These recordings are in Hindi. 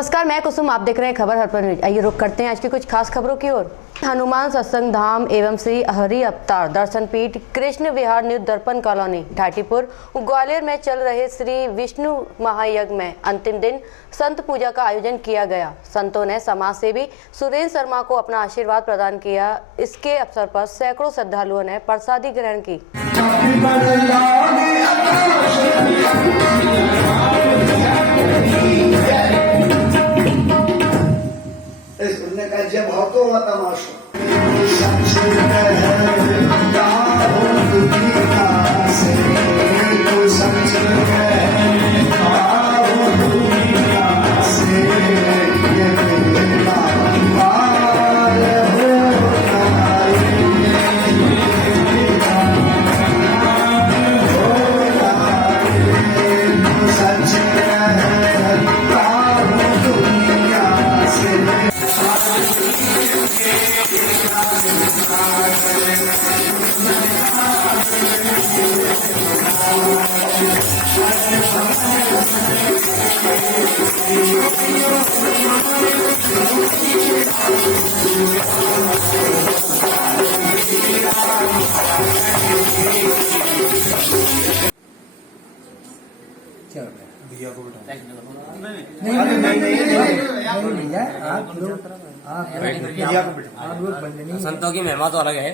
नमस्कार, मैं कुसुम, आप देख रहे हैं खबर हरपन न्यूज। आइए रुक करते हैं आज की कुछ खास खबरों की ओर। हनुमान सत्संग धाम एवं श्री हरि अवतार दर्शन पीठ कृष्ण विहार न्यू दर्पण कॉलोनी ठाटीपुर ग्वालियर में चल रहे श्री विष्णु महायज्ञ में अंतिम दिन संत पूजा का आयोजन किया गया। संतों ने समाज सेवी सुरेंद्र शर्मा को अपना आशीर्वाद प्रदान किया। इसके अवसर पर सैकड़ों श्रद्धालुओं ने प्रसादी ग्रहण की। जब तो तमाशा भैया को बिठा संतों की महिमा तो अलग है।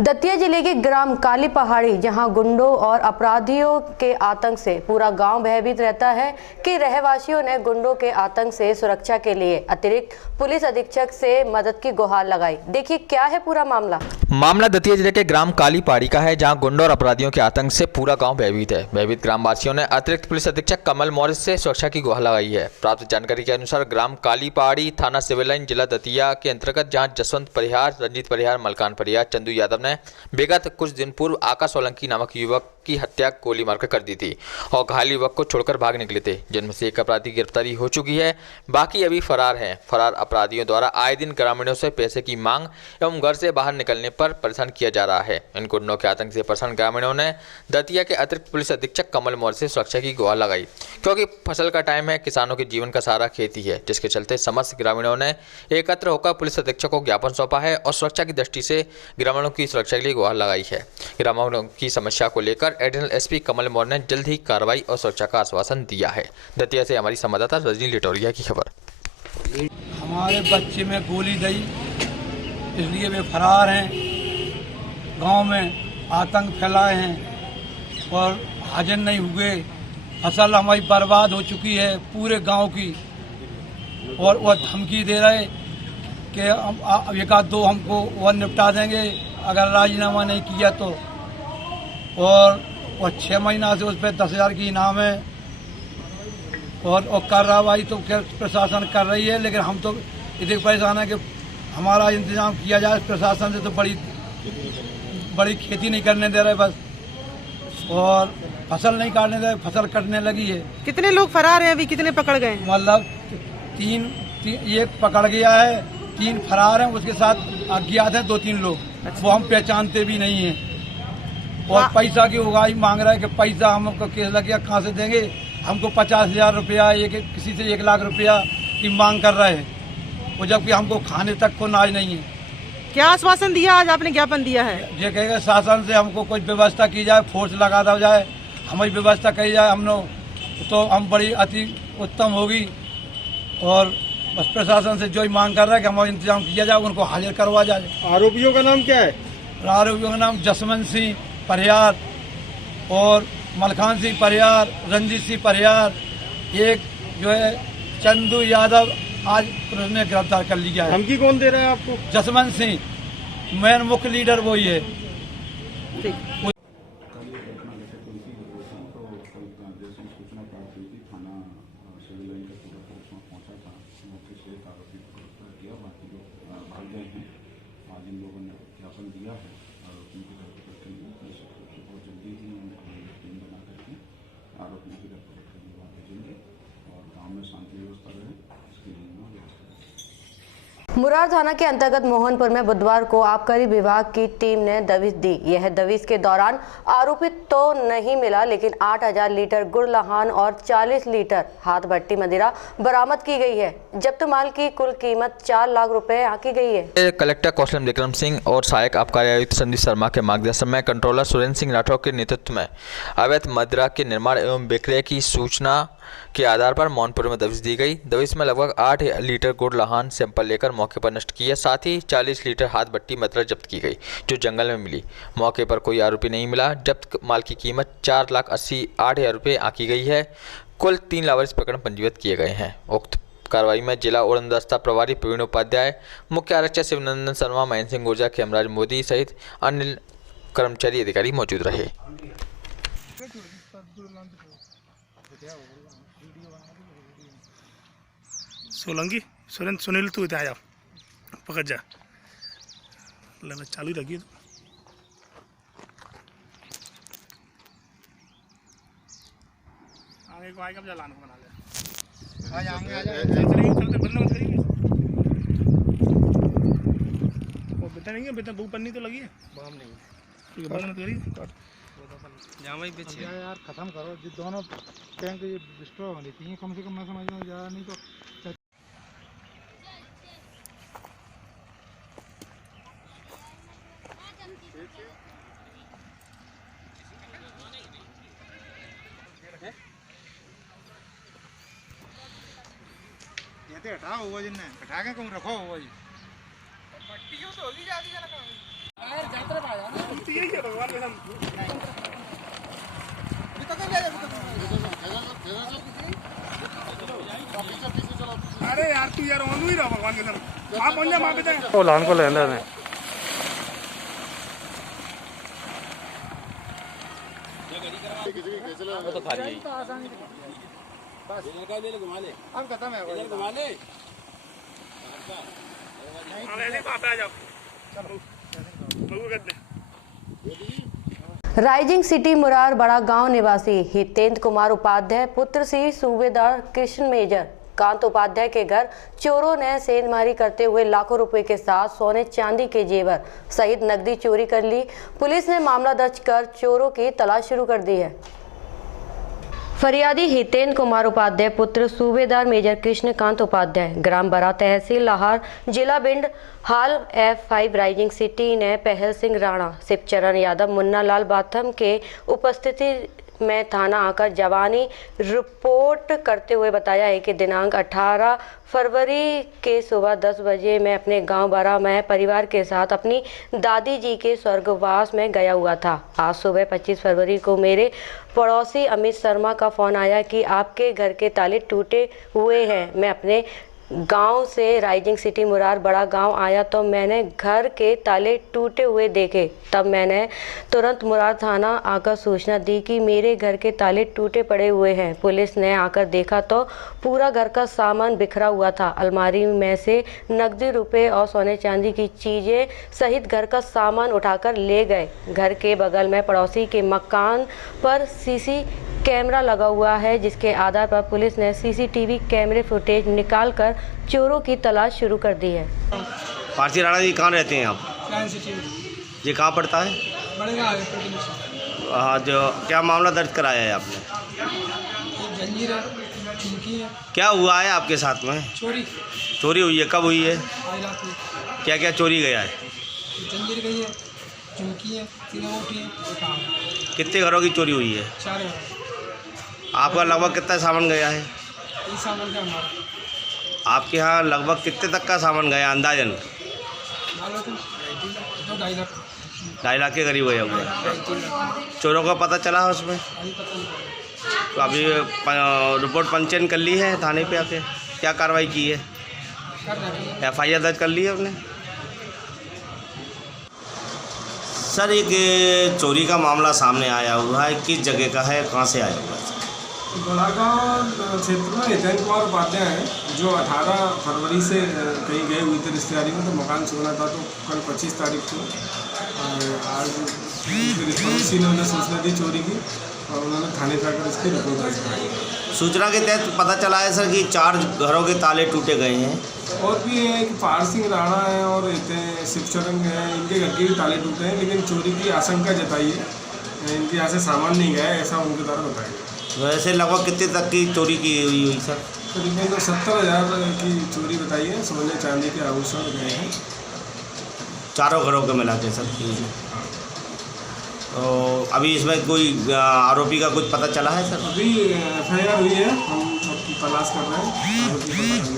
दतिया जिले के ग्राम काली पहाड़ी, जहां गुंडों और अपराधियों के आतंक से पूरा गांव भयभीत रहता है कि रहवासियों ने गुंडों के आतंक से सुरक्षा के लिए अतिरिक्त पुलिस अधीक्षक से मदद की गुहार लगाई। देखिए क्या है पूरा मामला दतिया जिले के ग्राम काली पहाड़ी का है, जहां गुंडों और अपराधियों के आतंक से पूरा गांव भयभीत है। भयभीत ग्रामवासियों ने अतिरिक्त पुलिस अधीक्षक कमल मौर्य से सुरक्षा की गुहार लगाई है। प्राप्त जानकारी के अनुसार ग्राम काली पहाड़ी थाना सिविल लाइन जिला दतिया के अंतर्गत, जहां जसवंत परिहार, रंजीत परिहार, मलकान परिहार, चंदू यादव ने विगत कुछ दिन पूर्व आकाश सोलंकी नामक युवक की हत्या गोली मारकर कर दी थी और घायल युवक को छोड़कर भाग निकले थे, जिनमें से एक अपराधी की गिरफ्तारी हो चुकी है, बाकी अभी फरार हैं। फरार अपराधियों द्वारा आए दिन ग्रामीणों से पैसे की मांग एवं घर से बाहर निकलने पर परेशान किया जा रहा है। इन गुंडों के आतंक से परेशान ग्रामीणों ने दतिया के अतिरिक्त पुलिस अधीक्षक कमल मौर्य से सुरक्षा की गुहार लगाई, क्योंकि फसल का टाइम है, किसानों के जीवन का सहारा खेती है, जिसके चलते समस्त ग्रामीणों ने एकत्र होकर पुलिस अधीक्षक को ज्ञापन सौंपा है और सुरक्षा की दृष्टि से ग्रामीणों की सुरक्षा के लिए गुहार लगाई है। ग्रामीणों की समस्या को लेकर एडिशनल एसपी कमल मौर्य ने जल्द ही कार्रवाई और सुरक्षा का आश्वासन दिया है। दतिया से हमारी संवाददाता रजनी लिटोरिया की खबर। हमारे बच्चे में गोली दी, इसलिए वे फरार हैं। गांव में आतंक फैलाए हैं और हाजिर नहीं हुए। फसल हमारी बर्बाद हो चुकी है पूरे गांव की, और वह धमकी दे रहे कि एक आध दो हमको वह निपटा देंगे अगर राजीनामा नहीं किया तो। और 6 महीना से उस पर 10,000 की इनाम है और कार्रवाई तो प्रशासन कर रही है, लेकिन हम तो इतने परेशान है कि हमारा इंतजाम किया जाए। प्रशासन से तो बड़ी खेती नहीं करने दे रहे बस, और फसल नहीं काटने दे रहे, फसल कटने लगी है। कितने लोग फरार हैं अभी, कितने पकड़ गए? मतलब तीन एक पकड़ गया है, 3 फरार हैं, उसके साथ अज्ञात हैं 2-3 लोग। अच्छा। वो हम पहचानते भी नहीं हैं। और पैसा की उगाही मांग रहा है कि पैसा हमको केस लग गया, कहाँ से देंगे? हमको 50,000 रुपया, किसी से 1 लाख रुपया की मांग कर रहे हैं, वो जबकि हमको खाने तक को नाज नहीं है। क्या आश्वासन दिया आज आपने, ज्ञापन दिया है? ये कहेगा शासन से हमको कुछ व्यवस्था की जाए, फोर्स लगा दी जाए, हमारी व्यवस्था की जाए, हम लोग तो हम बड़ी अति उत्तम होगी। और बस प्रशासन से जो ही मांग कर रहा है कि हमारा इंतजाम किया जाए, उनको हाजिर करवा जाए। आरोपियों का नाम क्या है? आरोपियों का नाम जसवंत सिंह परिहार और मलखान सिंह परिहार, रंजीत सिंह परिहार, एक जो है चंदू यादव, आज पुलिस ने गिरफ्तार कर लिया है। धमकी कौन दे रहा है आपको? जसवंत सिंह, मेन मुख्य लीडर वही है। आज इन लोगों ने ज्ञापन दिया है आरोपियों की धरपकड़ के लिए। बहुत जल्दी ही टीम बना करके आरोपियों की धरपकड़ करने के बाद भेजेंगे और गांव में शांति व्यवस्था रहे, इसके लिए व्यवस्था रहे। मुरार थाना के अंतर्गत मोहनपुर में बुधवार को आबकारी विभाग की टीम ने दबिश दी। यह दबिश के दौरान आरोपित तो नहीं मिला, लेकिन 8,000 लीटर गुड़ लहान और 40 लीटर हाथ भट्टी मदिरा बरामद की गई है। जब्त माल की कुल कीमत 4 लाख रुपए आंकी गई है। कलेक्टर कौशल विक्रम सिंह और सहायक आबकारी आयुक्त संदीप शर्मा के मार्गदर्शन में कंट्रोलर सुरेंद्र सिंह राठौर के नेतृत्व में अवैध मदिरा के निर्माण एवं विक्रय की सूचना के आधार पर मोहनपुर में दबिश दी गई। दबिश में लगभग 8 लीटर गुड़ लहान सैंपल लेकर मौके पर नष्ट किया, साथ ही 40 लीटर हाथ भट्टी मदिरा जब्त की गई, जो जंगल में मिली। मौके पर कोई आरोपी नहीं मिला। जब्त माल की कीमत 4,88,000 रुपये आंकी गई है। कुल 3 लावारिस प्रकरण पंजीबद्ध किए गए हैं। उक्त कार्रवाई में जिला उड़नदस्ता प्रभारी प्रवीण उपाध्याय, मुख्य आरक्षक शिवनंदन शर्मा, महेंद्र सिंह गुर्जर, खेमराज मोदी सहित अन्य कर्मचारी अधिकारी मौजूद रहे। सोलंकी सुरेंद्र सुनील, तू इधर आ जा, पकड़ जा, लगा चालू रखिए। आगे को आएगा, जलान को बना ले। आ जाएंगे चलते बंद मत करिए। वो बेटा नहीं है, बेटा दो पन्नी तो लगी है, बंद मत करिए। यार खत्म करो जो दोनों टैंक ये डिस्ट्रॉय होनी चाहिए कम से कम, मैं समझ रहा हूँ ज़्यादा नहीं तो। ये तो हटाओ हुआ जिनने हटा के कौन रखो हुआ जी पट्टियों तो होगी जाती है ना यार जात्रा पा जाना तो यही है भगवान कसम अरे यार तू यार ऑन ही रहा भगवान कसम आप पहुंच जा वहां पे ओ लान को लेंदा ने वो तो खा रही है बस घुमा ले अब खत्म है घुमा ले ऐसे वहां पे आ जाओ चलो करते राइजिंग सिटी मुरार बड़ा गांव निवासी हितेंद्र कुमार उपाध्याय पुत्र श्री सूबेदार कृष्ण मेजर कांत उपाध्याय के घर चोरों ने सेंधमारी करते हुए लाखों रुपए के साथ सोने चांदी के जेवर सहित नकदी चोरी कर ली। पुलिस ने मामला दर्ज कर चोरों की तलाश शुरू कर दी है। फरियादी हितेंद्र कुमार उपाध्याय पुत्र सूबेदार मेजर कृष्णकांत उपाध्याय ग्राम बरा तहसील लाहौर जिला भिंड हाल F5 राइजिंग सिटी ने पहल सिंह राणा शिवचरण यादव मुन्ना लाल बाथम के उपस्थिति में थाना आकर जवानी रिपोर्ट करते हुए बताया है कि दिनांक 18 फरवरी के सुबह 10 बजे मैं अपने गांव बरा में परिवार के साथ अपनी दादी जी के स्वर्गवास में गया हुआ था। आज सुबह 25 फरवरी को मेरे पड़ोसी अमित शर्मा का फ़ोन आया कि आपके घर के ताले टूटे हुए हैं। मैं अपने गांव से राइजिंग सिटी मुरार बड़ा गांव आया तो मैंने घर के ताले टूटे हुए देखे। तब मैंने तुरंत मुरार थाना आकर सूचना दी कि मेरे घर के ताले टूटे पड़े हुए हैं। पुलिस ने आकर देखा तो पूरा घर का सामान बिखरा हुआ था। अलमारी में से नकदी रुपए और सोने चांदी की चीज़ें सहित घर का सामान उठाकर ले गए। घर के बगल में पड़ोसी के मकान पर सीसी कैमरा लगा हुआ है, जिसके आधार पर पुलिस ने सीसीटीवी कैमरे फुटेज निकालकर चोरों की तलाश शुरू कर दी है। पारसी राणा जी कहाँ रहते हैं आप? ये कहाँ पड़ता है? हाँ, जो क्या मामला दर्ज कराया है आपने? क्या हुआ है आपके साथ में? चोरी हुई है। कब हुई है? क्या क्या चोरी गया है? जंजीर गई है, चुमकी है, कितने घरों की चोरी हुई है? 4 आपका लगभग कितना सामान गया है? सामान का हमारा आपके यहाँ लगभग कितने तक का सामान गया अंदाजन? 2.5 लाख के करीब गया हुआ। चोरों का पता चला है उसमें? तो अभी रिपोर्ट पंचयन कर ली है थाने पे आके? क्या कार्रवाई की है? FIR दर्ज कर ली है आपने? सर, एक चोरी का मामला सामने आया हुआ है, किस जगह का है, कहाँ से आया हुआ है? बड़ा गाँव क्षेत्र में हितेंद्र कुमार उपाध्याय हैं, जो 18 फरवरी से कहीं गए हुए थे रिश्तेदारी में, तो मकान छोड़ना था। तो कल 25 तारीख को आज पड़ोसी ने उन्हें सूचना दी चोरी की और उन्होंने थाने पर आकर इसकी रिपोर्ट दर्ज कराई। सूचना के तहत पता चला है सर कि 4 घरों के ताले टूटे गए हैं। और भी है कि पार सिंह राणा है और शिवचरण है, इनके घर के भी ताले टूटे हैं, लेकिन चोरी की आशंका जताई है। इनके यहाँ से सामान नहीं गया है, ऐसा उनके द्वारा बताया। वैसे लगभग कितने तक की चोरी की हुई सर? करीबन 70,000 की चोरी बताई है। सोने चांदी के आभूषण गए हैं 4 घरों के मिला के सर। तो अभी इसमें कोई आरोपी का कुछ पता चला है सर? अभी FIR हुई है, हम सबकी तलाश कर रहे हैं आरोपी को पकड़ने की।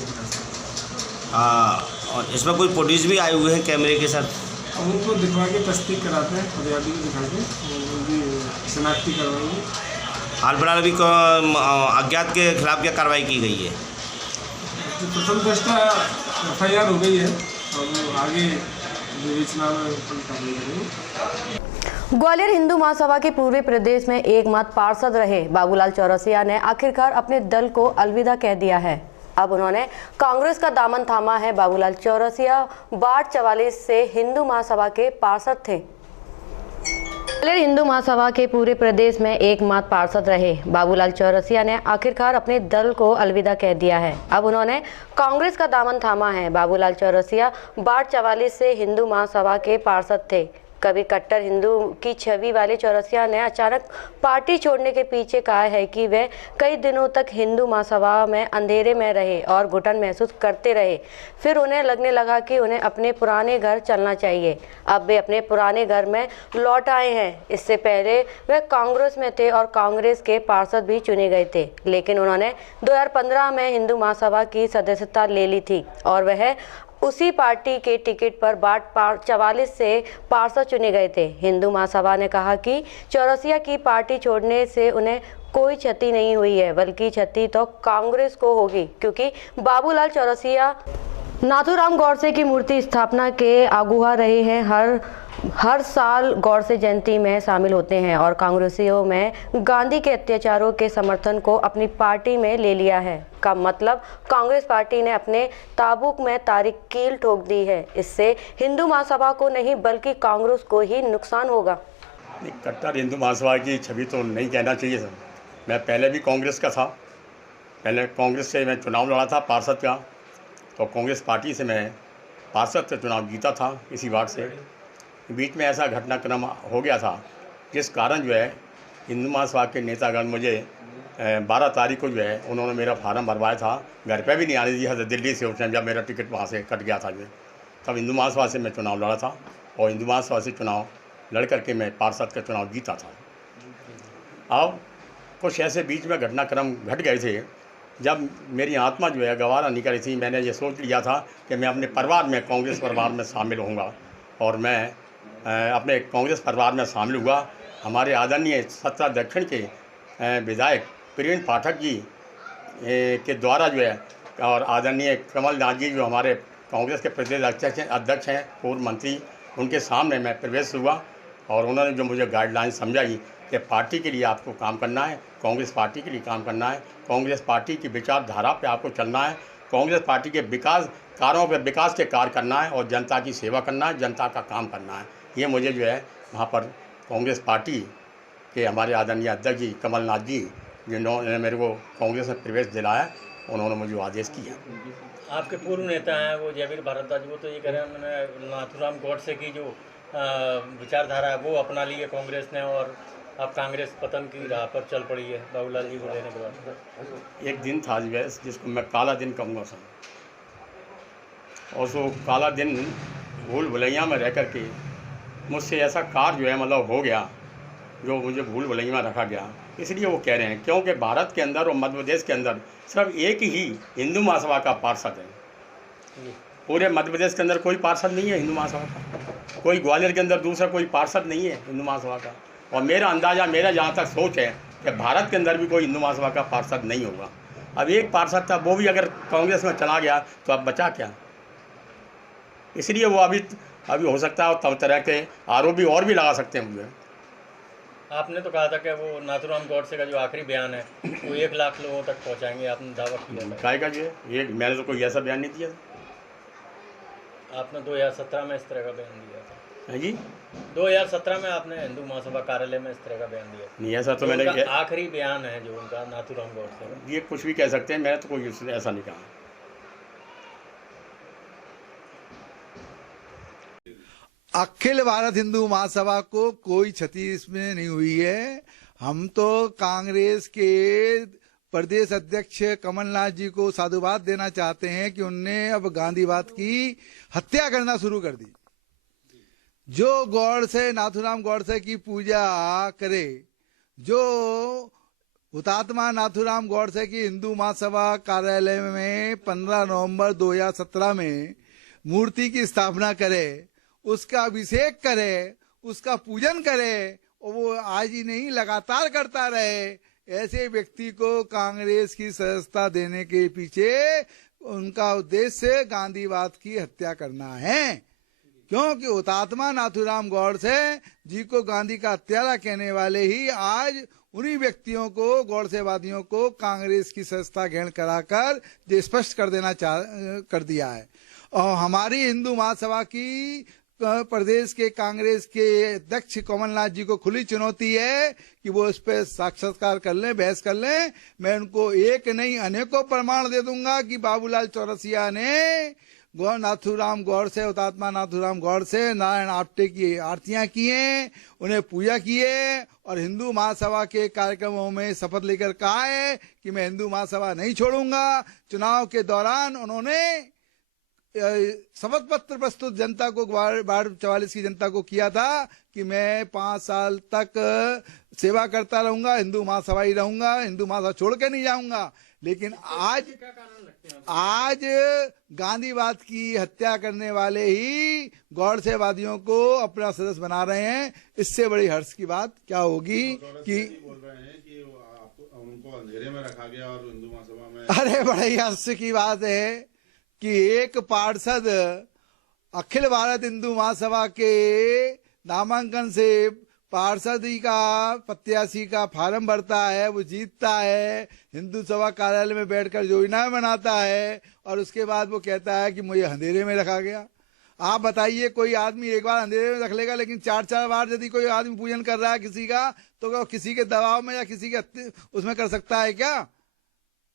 और इसमें कोई पुलिस भी आए हुए हैं कैमरे के सर? हम उनको दिखवा के तस्दीक कराते हैं, फरियादी को दिखा के उनकी शनाख्ती करवाएंगे। हाल फिलहाल अभी अज्ञात के खिलाफ क्या कार्रवाई की गई है? प्रथम दृष्टा FIR हो गई है और आगे विवेचना में कार्रवाई करेंगे। ग्वालियर हिंदू महासभा के पूरे प्रदेश में एकमात्र पार्षद रहे बाबूलाल चौरसिया ने आखिरकार अपने दल को अलविदा कह दिया है। अब उन्होंने कांग्रेस का दामन थामा है। बाबूलाल चौरसिया वार्ड 44 से हिंदू महासभा के पार्षद थे। ग्वालियर हिंदू महासभा के पूरे प्रदेश में एकमात्र पार्षद रहे बाबूलाल चौरसिया ने आखिरकार अपने दल को अलविदा कह दिया है। अब उन्होंने कांग्रेस का दामन थामा है। बाबूलाल चौरसिया वार्ड 44 से हिंदू महासभा के पार्षद थे। कभी कट्टर हिंदू की छवि वाले चौरसिया ने अचानक पार्टी छोड़ने के पीछे कहा है कि वे कई दिनों तक हिंदू महासभा में अंधेरे में रहे और घुटन महसूस करते रहे। फिर उन्हें लगने लगा कि उन्हें अपने पुराने घर चलना चाहिए। अब वे अपने पुराने घर में लौट आए हैं। इससे पहले वे कांग्रेस में थे और कांग्रेस के पार्षद भी चुने गए थे, लेकिन उन्होंने 2015 में हिंदू महासभा की सदस्यता ले ली थी और वह उसी पार्टी के टिकट पर बाट 44 से पार्षद चुने गए थे। हिंदू महासभा ने कहा कि चौरसिया की पार्टी छोड़ने से उन्हें कोई क्षति नहीं हुई है, बल्कि क्षति तो कांग्रेस को होगी, क्योंकि बाबूलाल चौरसिया नाथूराम गौडसे की मूर्ति स्थापना के अगुवा रहे हैं। हर साल गौडसे जयंती में शामिल होते हैं और कांग्रेसियों में गांधी के अत्याचारों के समर्थन को अपनी पार्टी में ले लिया है। का मतलब कांग्रेस पार्टी ने अपने ताबूक में तारीख कील ठोक दी है। इससे हिंदू महासभा को नहीं बल्कि कांग्रेस को ही नुकसान होगा। कट्टर हिंदू महासभा की छवि तो नहीं कहना चाहिए सर। मैं पहले भी कांग्रेस का था, पहले कांग्रेस से मैं चुनाव लड़ा था पार्षद का, तो कांग्रेस पार्टी से मैं पार्षद का चुनाव जीता था इसी वार्ड से। बीच में ऐसा घटनाक्रम हो गया था जिस कारण जो है हिंदू महासभा के नेतागण मुझे 12 तारीख को जो है उन्होंने मेरा फार्म भरवाया था, घर पे भी नहीं आने दिया था दिल्ली से। उस टाइम जब मेरा टिकट वहाँ से कट गया था जो, तब हिंदू महासभा से मैं चुनाव लड़ा था और हिंदू महासभा से चुनाव लड़ करके मैं पार्षद का चुनाव जीता था। अब कुछ ऐसे बीच में घटनाक्रम घट गए थे जब मेरी आत्मा जो है गवारा नहीं करी थी। मैंने ये सोच लिया था कि मैं अपने परिवार में कांग्रेस परिवार में शामिल होऊंगा और मैं अपने कांग्रेस परिवार में शामिल हुआ। हमारे आदरणीय 17 दक्षिण के विधायक प्रवीण पाठक जी के द्वारा जो है और आदरणीय कमलनाथ जी जो हमारे कांग्रेस के प्रदेश अध्यक्ष हैं पूर्व मंत्री, उनके सामने मैं प्रवेश हुआ और उन्होंने जो मुझे गाइडलाइन समझाई कि पार्टी के लिए आपको काम करना है, कांग्रेस पार्टी के लिए काम करना है, कांग्रेस पार्टी की विचारधारा पे आपको चलना है, कांग्रेस पार्टी के विकास कार्यों पर विकास के कार्य करना है और जनता की सेवा करना है, जनता का काम करना है। ये मुझे जो है वहाँ पर कांग्रेस पार्टी के हमारे आदरणीय अध्यक्ष जी कमलनाथ जी जिन्होंने मेरे को कांग्रेस में प्रवेश दिलाया, उन्होंने मुझे आदेश किया। आपके पूर्व नेता हैं वो जयवीर भारद्वाज, वो तो ये कह रहे हैं उन्होंने नाथूराम गौडसे की जो विचारधारा है वो अपना ली है कांग्रेस ने और अब कांग्रेस पतन की राह पर चल पड़ी है बाबूलाल जी को लेने के बाद। एक दिन था जिसको मैं काला दिन कहूँगा सर, और सो काला दिन भूल भुलैया में रह कर के मुझसे ऐसा कार्य जो है मतलब हो गया जो मुझे भूल भुलैया में रखा गया। इसलिए वो कह रहे हैं क्योंकि भारत के अंदर और मध्य प्रदेश के अंदर सिर्फ एक ही हिंदू महासभा का पार्षद है। पूरे मध्य प्रदेश के अंदर कोई पार्षद नहीं है हिंदू महासभा का, कोई ग्वालियर के अंदर दूसरा कोई पार्षद नहीं है हिंदू महासभा का। और मेरा अंदाज़ा, मेरा जहाँ तक सोच है कि भारत के अंदर भी कोई हिंदू महासभा का पार्षद नहीं होगा। अब एक पार्षद था, वो भी अगर कांग्रेस में चला गया तो अब बचा क्या। इसलिए वो अभी हो सकता है तब तरह के आरोप भी और भी लगा सकते हैं मुझे। आपने तो कहा था कि वो नाथूराम गौडसे का जो आखिरी बयान है वो 1 लाख लोगों तक पहुंचाएंगे, आपने दावा किया था। काय का जो है मैंने तो कोई ऐसा बयान नहीं दिया। आपने 2017 में इस तरह का बयान दिया था। है जी, 2017 में आपने हिंदू महासभा कार्यालय में इस तरह का बयान दिया। नहीं ऐसा तो मैंने आखिरी बयान है जो उनका नाथूराम गौडसे का। ये कुछ भी कह सकते हैं, मैंने तो कोई ऐसा नहीं कहा। अखिल भारत हिंदू महासभा को कोई क्षति इसमें नहीं हुई है। हम तो कांग्रेस के प्रदेश अध्यक्ष कमलनाथ जी को साधुवाद देना चाहते हैं कि उनने अब गांधीवाद की हत्या करना शुरू कर दी। जो गौडसे नाथूराम गौडसे की पूजा करे, जो हुतात्मा नाथूराम गौडसे की हिंदू महासभा कार्यालय में 15 नवंबर 2017 में मूर्ति की स्थापना करे, उसका अभिषेक करे, उसका पूजन करे और वो आज ही नहीं लगातार करता रहे, ऐसे व्यक्ति को कांग्रेस की सदस्यता देने के पीछे उनका उद्देश्य गांधीवाद की हत्या करना है। क्योंकि हुतात्मा नाथूराम गौडसे जी को गांधी का हत्यारा कहने वाले ही आज उन्हीं व्यक्तियों को, गौडसेवादियों को कांग्रेस की सदस्यता ग्रहण कराकर ये स्पष्ट कर दिया है। और हमारी हिंदू महासभा की प्रदेश के कांग्रेस के अध्यक्ष कमलनाथ जी को खुली चुनौती है कि वो इस पे साक्षात्कार कर लें, बहस कर लें। मैं उनको एक नहीं अनेकों प्रमाण दे दूंगा कि बाबूलाल चौरसिया ने नाथूराम गौडसे, हुतात्मा नाथूराम गौडसे, नारायण आप्टे की आरतियां किए, उन्हें पूजा किए और हिंदू महासभा के कार्यक्रमों में शपथ लेकर कहा है कि मैं हिंदू महासभा नहीं छोड़ूंगा। चुनाव के दौरान उन्होंने शपथ पत्र प्रस्तुत जनता को, वार्ड 44 की जनता को किया था कि मैं 5 साल तक सेवा करता रहूंगा, हिंदू महासभा ही रहूंगा, हिंदू महासभा छोड़ के नहीं जाऊंगा। लेकिन आज गांधीवाद की हत्या करने वाले ही गौडसेवादियों को अपना सदस्य बना रहे हैं। इससे बड़ी हर्ष की बात क्या होगी कि बोल रहे हैं कि उनको अंधेरे में रखा गया और हिंदू महासभा में। अरे बड़ी हर्ष की बात है कि एक पार्षद अखिल भारत हिंदू महासभा के नामांकन से पार्षदी का, प्रत्याशी का फार्म भरता है, वो जीतता है, हिंदू सभा कार्यालय में बैठकर योजनाएं बनाता है और उसके बाद वो कहता है कि मुझे अंधेरे में रखा गया। आप बताइए, कोई आदमी एक बार अंधेरे में रख लेगा, लेकिन 4-4 बार यदि कोई आदमी पूजन कर रहा है किसी का, तो वो किसी के दबाव में या किसी के उसमें कर सकता है क्या?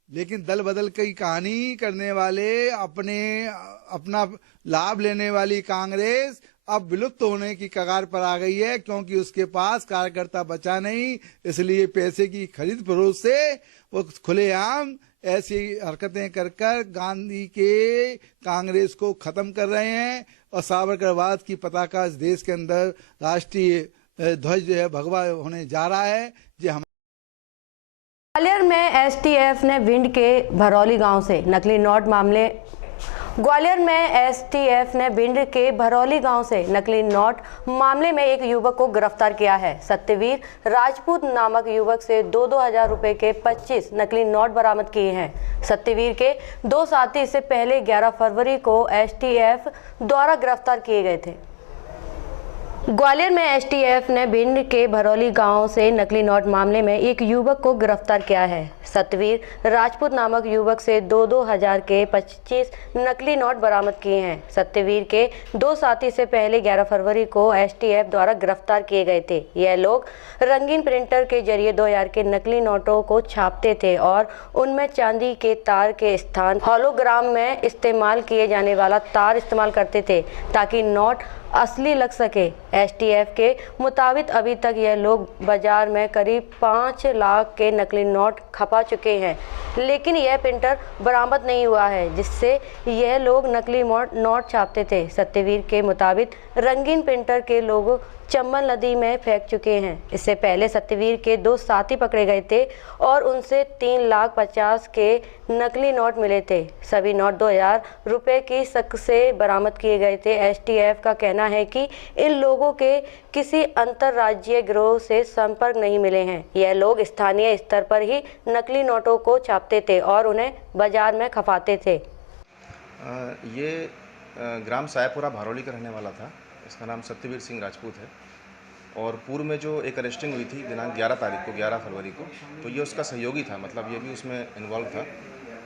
लेकिन दल बदल की कहानी करने वाले, अपना लाभ लेने वाली कांग्रेस अब विलुप्त होने की कगार पर आ गई है, क्योंकि उसके पास कार्यकर्ता बचा नहीं। इसलिए पैसे की खरीद फरोख्त से वो खुलेआम ऐसी हरकतें कर गांधी के कांग्रेस को खत्म कर रहे हैं और सावरकरवाद की पताका इस देश के अंदर राष्ट्रीय ध्वज जो है भगवा होने जा रहा है। जी हम ग्वालियर में एसटीएफ ने भिंड के भरौली गांव से नकली नोट मामले ग्वालियर में एसटीएफ ने भिंड के भरौली गांव से नकली नोट मामले में एक युवक को गिरफ्तार किया है। सत्यवीर राजपूत नामक युवक से 2-2 हजार रुपए के 25 नकली नोट बरामद किए हैं। सत्यवीर के 2 साथी इससे पहले 11 फरवरी को एसटीएफ द्वारा गिरफ्तार किए गए थे। ग्वालियर में एसटीएफ ने भिंड के भरौली गांव से नकली नोट मामले में एक युवक को गिरफ्तार किया है। सत्यवीर राजपूत नामक युवक से 2-2 हजार के 25 नकली नोट बरामद किए हैं। सत्यवीर के 2 साथी से पहले 11 फरवरी को एसटीएफ द्वारा गिरफ्तार किए गए थे। यह लोग रंगीन प्रिंटर के जरिए 2000 के नकली नोटों को छापते थे और उनमें चांदी के तार के स्थान होलोग्राम में इस्तेमाल किए जाने वाला तार इस्तेमाल करते थे ताकि नोट असली लग सके। एसटीएफ के मुताबिक अभी तक यह लोग बाजार में करीब 5 लाख के नकली नोट खपा चुके हैं, लेकिन यह प्रिंटर बरामद नहीं हुआ है जिससे यह लोग नकली नोट छापते थे। सत्यवीर के मुताबिक रंगीन प्रिंटर के लोगो चंबल नदी में फेंक चुके हैं। इससे पहले सत्यवीर के 2 साथी पकड़े गए थे और उनसे 3,50,000 के नकली नोट मिले थे। सभी नोट 2000 रुपए की शक से बरामद किए गए थे। एसटीएफ का कहना है कि इन लोगों के किसी अंतर्राज्यीय गिरोह से संपर्क नहीं मिले हैं। यह लोग स्थानीय स्तर पर ही नकली नोटों को छापते थे और उन्हें बाजार में खपाते थे। ये ग्राम सायपुरा भरौली का रहने वाला था। इसका नाम सत्यवीर सिंह राजपूत है और पूर्व में जो एक अरेस्टिंग हुई थी दिनांक 11 फरवरी को, तो ये उसका सहयोगी था, मतलब ये भी उसमें इन्वॉल्व था।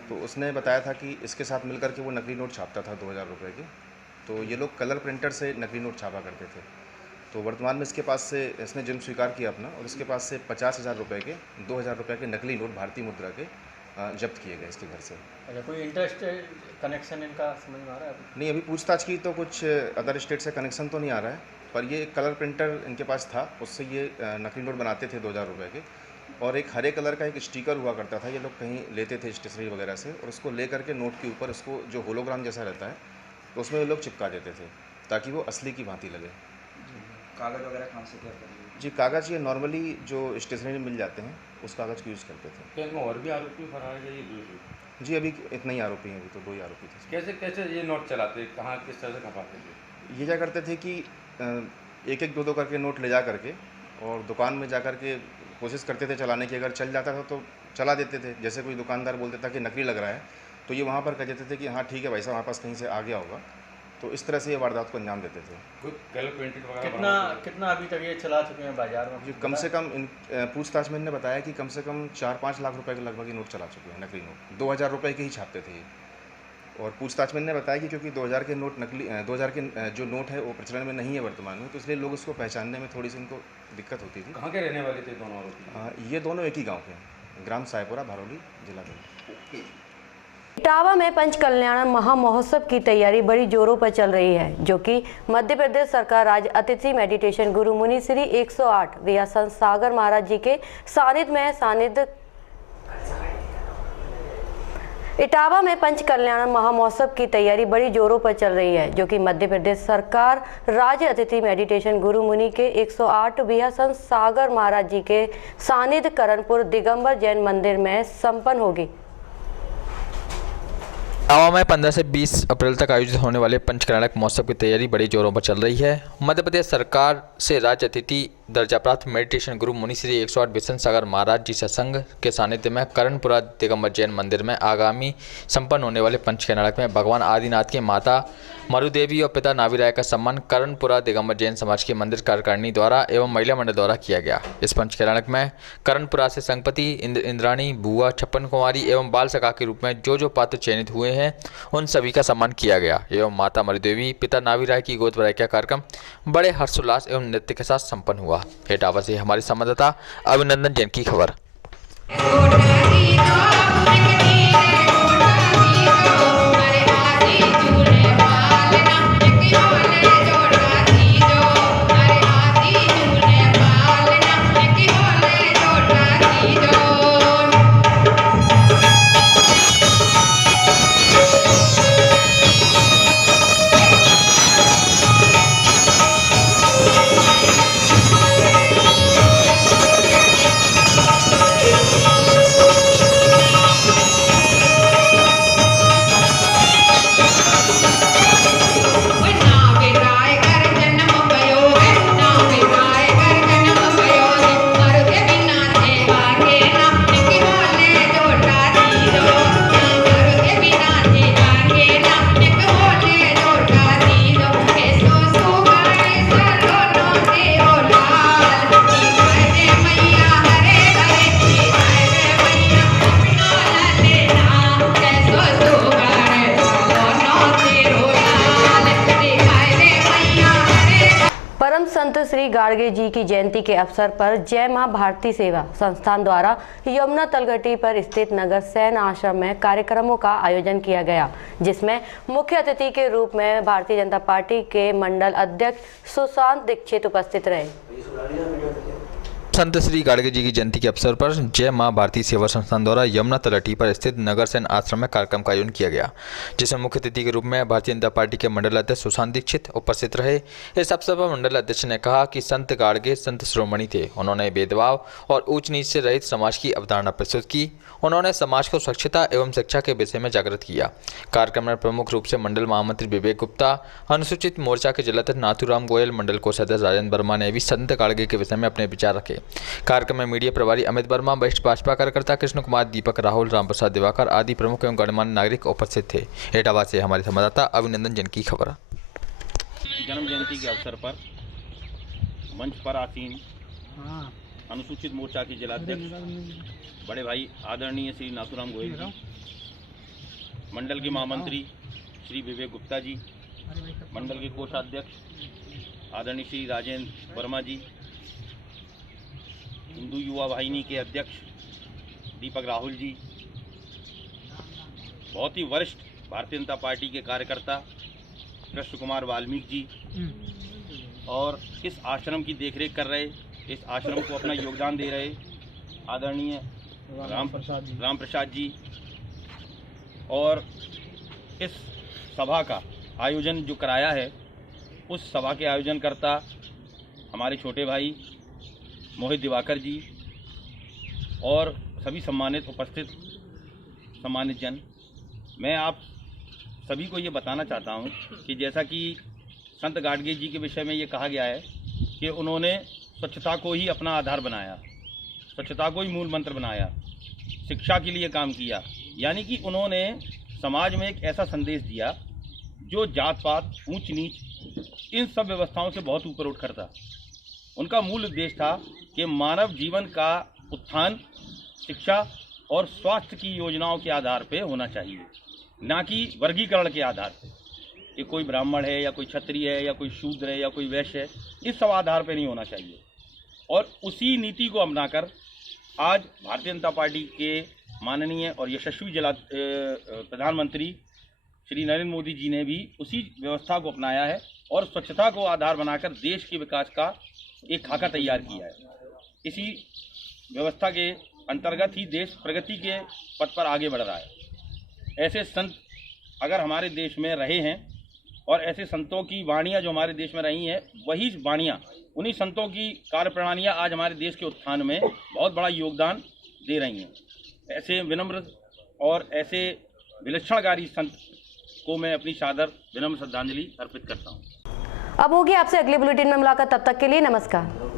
तो उसने बताया था कि इसके साथ मिलकर के वो नकली नोट छापता था 2000 रुपये के। तो ये लोग कलर प्रिंटर से नकली नोट छापा करते थे। तो वर्तमान में इसके पास से इसने जुर्म स्वीकार किया अपना और इसके पास से 50,000 रुपये के 2000 रुपये के नकली नोट भारतीय मुद्रा के जब्त किए गए इसके घर से। अच्छा, कोई इंटरेस्ट कनेक्शन इनका समझ में आ रहा है? नहीं, अभी पूछताछ की तो कुछ अदर स्टेट से कनेक्शन तो नहीं आ रहा है, पर ये एक कलर प्रिंटर इनके पास था, उससे ये नकली नोट बनाते थे 2000 रुपये के। और एक हरे कलर का एक स्टिकर हुआ करता था, ये लोग कहीं लेते थे स्टेशनरी वगैरह से और उसको ले करके नोट के ऊपर उसको जो होलोग्राम जैसा रहता है तो उसमें ये लोग चिपका देते थे ताकि वो असली की भांति लगे। कागज़ वगैरह कहाँ से क्या करते? जी, कागज़ ये नॉर्मली जो स्टेशनरी में मिल जाते हैं उस कागज़ को यूज़ करते थे। क्या इनमें और भी आरोपी फरार है? ये जी, अभी इतना ही आरोपी हैं, अभी तो 2 ही आरोपी थे। कैसे कैसे ये नोट चलाते, कहाँ किस तरह से खपाते थे? ये क्या करते थे कि 1-1, 2-2 करके नोट ले जा करके और दुकान में जा करके कोशिश करते थे चलाने की। अगर चल जाता था तो चला देते थे। जैसे कोई दुकानदार बोलता था कि नकली लग रहा है तो ये वहाँ पर कह देते थे कि हाँ ठीक है भाई साहब, हमारे पास कहीं से आ गया होगा। तो इस तरह से ये वारदात को अंजाम देते थे। कितना अभी तक ये चला चुके हैं बाजार में? जो कम से कम पूछताछ में इन्होंने बताया कि कम से कम 4-5 लाख रुपए के लगभग ये नोट चला चुके हैं, नकली नोट। 2000 रुपये के ही छापते थे। और पूछताछ में इन्होंने बताया कि क्योंकि 2000 के नोट नकली 2000 के जो नोट है वो प्रचलन में नहीं है वर्तमान में, तो इसलिए लोग उसको पहचानने में थोड़ी सी इनको दिक्कत होती थी। कहाँ के रहने वाले थे दोनों आरोपी? ये दोनों एक ही गाँव के हैं, ग्राम सायपुरा भरौली, जिला भिंड। इटावा में पंच कल्याण महामहोत्सव की तैयारी बड़ी जोरों पर चल रही है, जो कि मध्य प्रदेश सरकार राज्य अतिथि मेडिटेशन गुरु मुनि श्री 108 विहार संत सागर महाराज जी के सानिध्य इटावा में पंच कल्याण महामहोत्सव की तैयारी बड़ी जोरों पर चल रही है, जो कि मध्य प्रदेश सरकार राज्य अतिथि मेडिटेशन गुरु मुनि के 108 विहार संत सागर महाराज जी के सानिध्य करणपुर दिगंबर जैन मंदिर में संपन्न होगी। इटावा में 15 से 20 अप्रैल तक आयोजित होने वाले पंचकल्याणक महोत्सव की तैयारी बड़ी जोरों पर चल रही है। मध्य प्रदेश सरकार से राज्य अतिथि दर्जा प्राप्त मेडिटेशन गुरु मुनि श्री 108 विष्णु सागर महाराज जी सत्संग के सानिध्य में करणपुरा दिगंबर जैन मंदिर में आगामी संपन्न होने वाले पंचकल्याणक में भगवान आदिनाथ की माता मरुदेवी और पिता नावीराय का सम्मान करणपुरा दिगंबर जैन समाज के मंदिर कार्यकारिणी द्वारा एवं महिला मंडल द्वारा किया गया। इस पंचकल्याणक में करणपुरा से संगपति इंद्राणी, बुआ, छप्पन कुमारी एवं बाल सखा के रूप में जो पात्र चयनित हुए हैं उन सभी का सम्मान किया गया एवं माता मरुदेवी, पिता नावीराय की गोद भराई का कार्यक्रम बड़े हर्षोल्लास एवं नृत्य के साथ संपन्न हुआ। इटावा से हमारे संवाददाता अभिनंदन जैन की खबर। संत श्री गाड़गे जी की जयंती के अवसर पर जय मां भारती सेवा संस्थान द्वारा यमुना तलघटी पर स्थित नगर सैन आश्रम में कार्यक्रमों का आयोजन किया गया, जिसमें मुख्य अतिथि के रूप में भारतीय जनता पार्टी के मंडल अध्यक्ष सुशांत दीक्षित उपस्थित रहे। संत श्री गाड़गे जी की जयंती के अवसर पर जय मां भारती सेवा संस्थान द्वारा यमुना तलहटी पर स्थित नगर सैन आश्रम में कार्यक्रम का आयोजन किया गया, जिसमें मुख्य अतिथि के रूप में भारतीय जनता पार्टी के मंडल अध्यक्ष सुशांत दीक्षित उपस्थित रहे। इस अवसर पर मंडल अध्यक्ष ने कहा कि संत गाड़गे संत शिरोमणि थे। उन्होंने भेदभाव और ऊंच नीच से रहित समाज की अवधारणा प्रस्तुत की। उन्होंने समाज को स्वच्छता एवं शिक्षा के विषय में जागृत किया। कार्यक्रम में प्रमुख रूप से मंडल महामंत्री विवेक गुप्ता, अनुसूचित मोर्चा के जिलाध्यक्ष नाथूराम गोयल, मंडल कोष अध्यक्ष राजेंद्र वर्मा ने भी संत गाड़गे के विषय में अपने विचार रखे। कार्यक्रम में मीडिया प्रभारी अमित वर्मा, वरिष्ठ भाजपा कार्यकर्ता कृष्ण कुमार, दीपक, राहुल, रामप्रसाद दिवाकर आदि प्रमुख एवं गणमान्य नागरिक उपस्थित थे। इटावा से हमारे संवाददाता अभिनंदन जैन की खबर। जन्म जयंती के अवसर पर मंच पर आसीन अनुसूचित मोर्चा के जिलाध्यक्ष बड़े भाई आदरणीय श्री नाथूराम गोयल जी, मंडल के महामंत्री श्री विवेक गुप्ता जी, मंडल के कोषाध्यक्ष आदरणीय श्री राजेंद्र वर्मा जी, हिंदू युवा वाहिनी के अध्यक्ष दीपक राहुल जी, बहुत ही वरिष्ठ भारतीय जनता पार्टी के कार्यकर्ता कृष्ण कुमार वाल्मीकि जी और इस आश्रम की देखरेख कर रहे, इस आश्रम को अपना योगदान दे रहे आदरणीय राम प्रसाद जी और इस सभा का आयोजन जो कराया है उस सभा के आयोजनकर्ता हमारे छोटे भाई मोहित दिवाकर जी और सभी सम्मानित उपस्थित सम्मानित जन, मैं आप सभी को ये बताना चाहता हूँ कि जैसा कि संत गाड़गे जी के विषय में ये कहा गया है कि उन्होंने स्वच्छता को ही अपना आधार बनाया, स्वच्छता को ही मूल मंत्र बनाया, शिक्षा के लिए काम किया, यानी कि उन्होंने समाज में एक ऐसा संदेश दिया जो जात पात, ऊंच नीच इन सब व्यवस्थाओं से बहुत ऊपर उठकर था। उनका मूल उद्देश्य था कि मानव जीवन का उत्थान शिक्षा और स्वास्थ्य की योजनाओं के आधार पर होना चाहिए, ना कि वर्गीकरण के आधार पर कि कोई ब्राह्मण है या कोई क्षत्रिय है या कोई शूद्र है या कोई वैश्य है, इस सब आधार पर नहीं होना चाहिए। और उसी नीति को अपनाकर आज भारतीय जनता पार्टी के माननीय और यशस्वी प्रधानमंत्री श्री नरेंद्र मोदी जी ने भी उसी व्यवस्था को अपनाया है और स्वच्छता को आधार बनाकर देश के विकास का एक खाका तैयार किया है। इसी व्यवस्था के अंतर्गत ही देश प्रगति के पथ पर आगे बढ़ रहा है। ऐसे संत अगर हमारे देश में रहे हैं और ऐसे संतों की वाणियाँ जो हमारे देश में रही हैं, वही वाणियाँ, उन्हीं संतों की कार्यप्रणालियाँ आज हमारे देश के उत्थान में बहुत बड़ा योगदान दे रही हैं। ऐसे विनम्र और ऐसे विलक्षणकारी संत को मैं अपनी सादर विनम्र श्रद्धांजलि अर्पित करता हूँ। अब होगी आपसे अगले बुलेटिन में मुलाकात, तब तक के लिए नमस्कार।